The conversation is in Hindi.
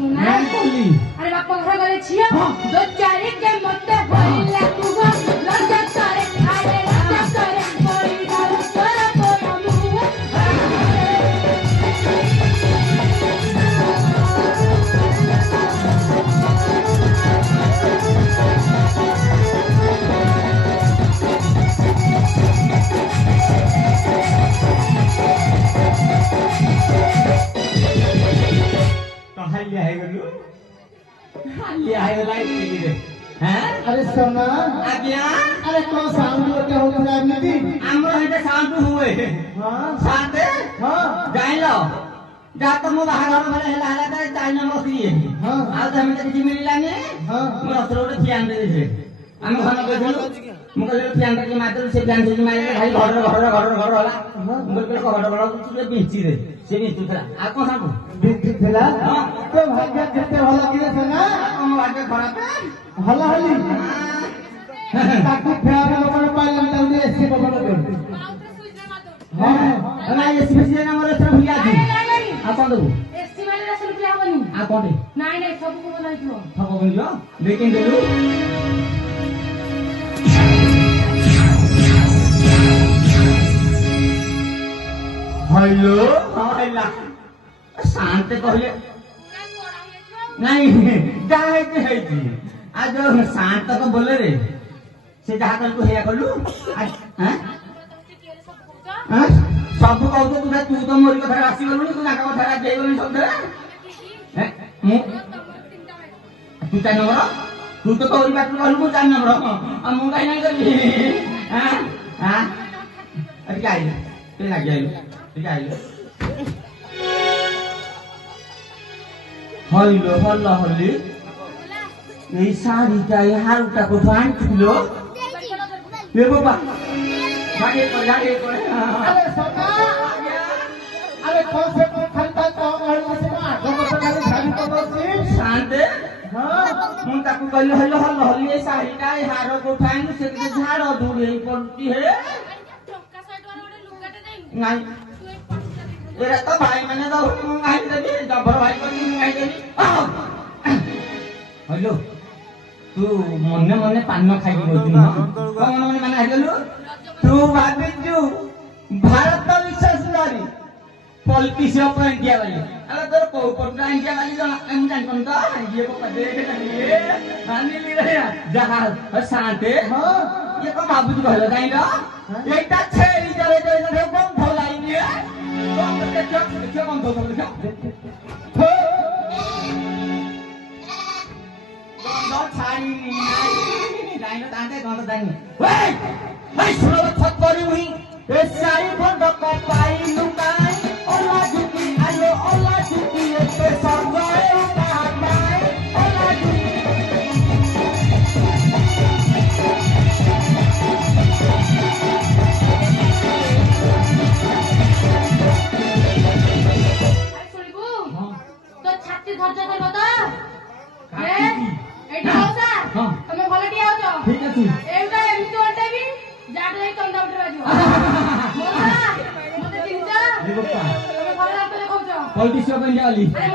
अरे बापा घर गले छिया दो चारि के मते होइला तू लज्जा करे आले लज्जा करे कोई डाल तोरा कोरा मुंह हालिया है गलू हालिया है लाइट के लिए हैं अरे सोना आज्ञा अरे कौन साउंड होते हो खराब नहीं हमरो हेते साउंड हुए हां साथ हां जाइलो जा त मो बाहर में हेला हेला त चाइना मस्ती हां आ त हम त किछि मिलिला ने हां मोर थ्रोरे फ्यान दे दे हम खाना कहलु मो कहलु फ्यान के मात्र से फ्यान से मारे भाई घर होला मो कहलु घर तू बेची रे से भी तू आ को साबु बिट्टी थिला तो भाग्य केते भला कि सोना हम भाग्य खराब हला हली ताकू फेर लोकर पालन ताऊ एसी बबल कर हां ना एसी बेसी ना मोर सब हिया दी आ कोन दो एसी वाले रस रुपया हबनी आ कोन दे नाही नाही सब को बनाई दियो सब बोलियो लेकिन देलु हेलो हेला शांत कहले नहीं जाए के है जी आज शांत तो बोले रे से जहा कर को हेया करलु हैं हैं सब कहू तो तू तो मोरी कथा रासी गलुनी तू जाका कथा रासी गलुनी सब दे हैं मु तू चार नंबर तू तो तोरी बात कहलु मु चार नंबर आ मु काई नहीं करली हैं हैं अरे काय ते लाग जाइलो ठीक है हल्लो हल्ला हल्ली ये साड़ी का ये हारुटा को फान किलो ये बाबा गाड़ी को अरे सोना अरे कौन से खलता तो और से मार जो तो खाली साड़ी तो बोलती शांत हां हम ताकू कहले हल्लो हल्ला हल्ली ये साड़ी का ये हारो को फान से झाड़ दूर ही पड़ती है नहीं तेरा तो भाई मैंने तो आई दे जबर भाई को नहीं आई दे हेलो तू मन्ने मन्ने पान खाई बोलती ना कौन मन्ने माने आइलु तू भाबिजु भारत विश्वास नारी पॉलिटिक्स पर इंडिया वाली अरे तोर को पर इंडिया वाली जो हम जान कोन तो ये को पदे ये आनी ली रे जहाज शांते हां ये को भाबिजु कहलो जाइलो एटा छेरी चले चले को भलाई नि क्या बंद हो गया बंद छाड़ी नहीं लाइन तांते बंद दानी ओए हाय सुनो छत परी हुई ए साई बंद को पाई लुकाई ओला जुकी आलो ओला जुकी ए सब गए उठाई ओला जुकी धरजा कर बता ए एटा होसा तमे भलटी आउछो ठीक अछि एटा एमिति ओटे भी जाट जाई तंदा उठे बाजो मोसा मते चिंता ए बप्पा तमे भल लागले कहछो पॉलिटिक्स पे इंडिया वाली अरे